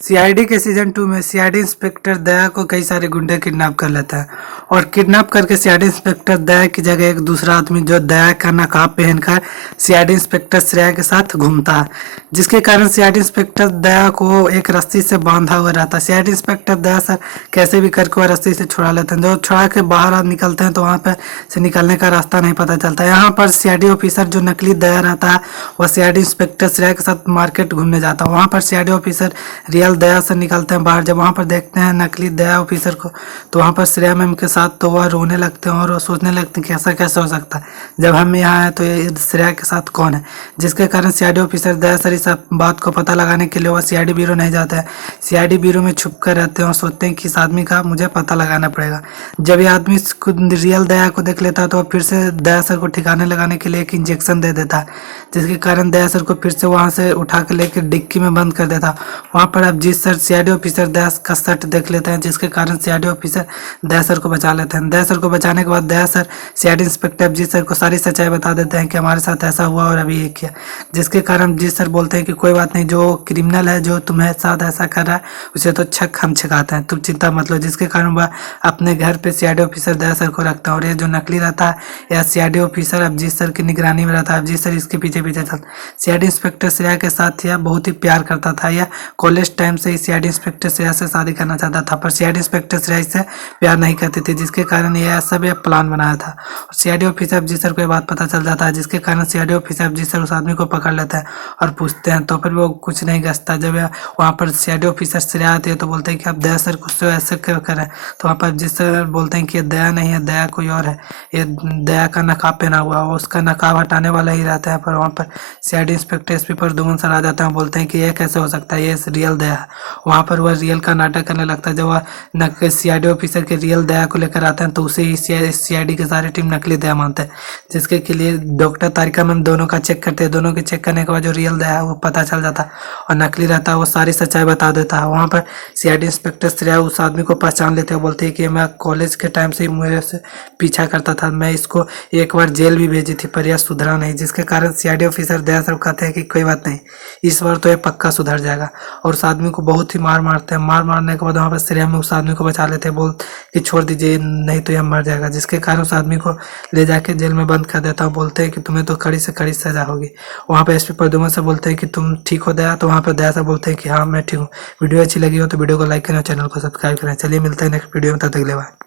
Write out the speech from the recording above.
CID के season 2 में CID inspector दया को कई सारे गुंडे किडनैप कर लेते हैं और किडनैप करके सीआईडी इंस्पेक्टर दया की जगह एक दूसरा आदमी जो दया का नकाब पहनकर सीआईडी इंस्पेक्टर श्रेया के साथ घूमता है, जिसके कारण सीआईडी इंस्पेक्टर दया को एक रस्सी से बांधा हुआ रहता है। सीआईडी इंस्पेक्टर दया सर कैसे भी करके वह रस्सी से छुड़ा लेते हैं। जो छुड़ा के बाहर निकलते हैं तो वहाँ पर से निकलने का रास्ता नहीं पता चलता। यहाँ पर सीआईडी ऑफिसर जो नकली दया रहता है वह सीआईडी इंस्पेक्टर श्रेया के साथ मार्केट घूमने जाता है। वहाँ पर सीआईडी ऑफिसर रियल दया से निकलते हैं बाहर। जब वहाँ पर देखते हैं नकली दया ऑफिसर को तो वहाँ पर श्रेया मैम के साथ तो वह रोने लगते हैं और वो सोचने लगते हैं कि ऐसा कैसे हो सकता है, जब हम यहाँ आए तो ये श्रेया के साथ कौन है। जिसके कारण सीआईडी ऑफिसर दया सर इस बात को पता लगाने के लिए वह सीआईडी ब्यूरो नहीं जाते हैं। सीआईडी ब्यूरो में छुप कर रहते हैं और सोचते हैं कि इस आदमी का मुझे पता लगाना पड़ेगा। जब ये आदमी खुद रियल दया को देख लेता है तो फिर से दया सर को ठिकाने लगाने के लिए एक इंजेक्शन दे देता है, जिसके कारण दया सर को फिर से वहाँ से उठा के लेकर डिक्की में बंद कर देता। वहाँ पर अब जीत सर सीआईडी ऑफिसर दया का शर्ट देख लेते हैं, जिसके कारण सीआईडी ऑफिसर दया सर को बचा लेते हैं। दया सर को बचाने के बाद Daya sir CID inspector Abhijeet sir को सारी सच्चाई बता देते हैं कि हमारे साथ ऐसा हुआ और अभी ये किया। जिसके कारण अभिजीत सर बोलते हैं कि कोई बात नहीं, जो क्रिमिनल है जो तुम्हें साथ ऐसा कर रहा है उसे तो हम छिकाते हैं, तुम चिंता मत लो। जिसके कारण वह अपने घर पे सीआईडी ऑफिसर दया सर को रखता है और ये जो नकली रहता है यह सीआईडी ऑफिसर अभिजीत सर की निगरानी में रहता है। अभिजीत सर इसके पीछे पीछे चलता। सीआईडी इंस्पेक्टर श्रेया के साथ यह बहुत ही प्यार करता था। यह कॉलेज टाइम से ही सीआईडी इंस्पेक्टर श्रेया से शादी करना चाहता था, पर सीआईडी इंस्पेक्टर श्रेया इससे प्यार नहीं करती थी, जिसके कारण यह सब एक प्लान बनाया था। और सीआईडी ऑफिसर अभिजीत सर को यह बात पता चल जाता है, जिसके कारण सीआईडी ऑफिसर अभिजीत सर उस आदमी को पकड़ लेते हैं और पूछते हैं, तो फिर वो कुछ नहीं गसता। जब वहाँ पर सीआईडी ऑफिसर श्रेया आती है तो बोलते हैं कि आप दया सर को ऐसे क्यों करें, तो वहाँ पर अभिजीत सर बोलते हैं कि ये दया नहीं है, दया कोई और है, ये दया का नकाब पहना हुआ है, उसका नकाब हटाने वाला ही रहता है। पर वहाँ पर CID inspector SP Pradyuman sir आ जाते हैं, बोलते हैं कि ये कैसे हो सकता है, ये रियल दया है। वहाँ पर वह रियल का नाटक करने लगता है। जब वह सीआईडी ऑफिसर के रियल दया को लेकर आते हैं तो उसे ही सीआईडी की सारी टीम नकली दया मानते हैं, जिसके के लिए डॉक्टर तारिका मैम दोनों का चेक करते हैं। दोनों के चेक करने के बाद जो रियल दया है वो पता चल जाता है और नकली रहता है वो सारी सच्चाई बता देता है। वहाँ पर सीआईडी इंस्पेक्टर श्रेया उस आदमी को पहचान लेते हैं, बोलते हैं कि मैं कॉलेज के टाइम से ही मेरे से पीछा करता था, मैं इसको एक बार जेल भी भेजी थी पर यह सुधरा नहीं। जिसके कारण सीआईडी ऑफिसर दया सर कहते हैं कि कोई बात नहीं, इस बार तो यह पक्का सुधर जाएगा, और उस आदमी को बहुत ही मार मारते हैं। मारने के बाद वहाँ पर श्रेया में उस आदमी को बचा लेते हैं, बोल कि छोड़ दीजिए नहीं तो यह मर जाएगा। जिसके कारण उस आदमी को ले जाके जेल में बंद कर देता हूँ, बोलते हैं कि तुम्हें तो कड़ी से कड़ी सजा होगी। वहाँ पर एसपी प्रद्युम्न से बोलते हैं कि तुम ठीक हो दया, तो वहाँ पर दया सर बोलते हैं कि हाँ मैं ठीक हूँ। वीडियो अच्छी लगी हो तो वीडियो को लाइक करें और चैनल को सब्सक्राइब करें। चलिए मिलते हैं नेक्स्ट वीडियो में, तब तक के लिए बाय।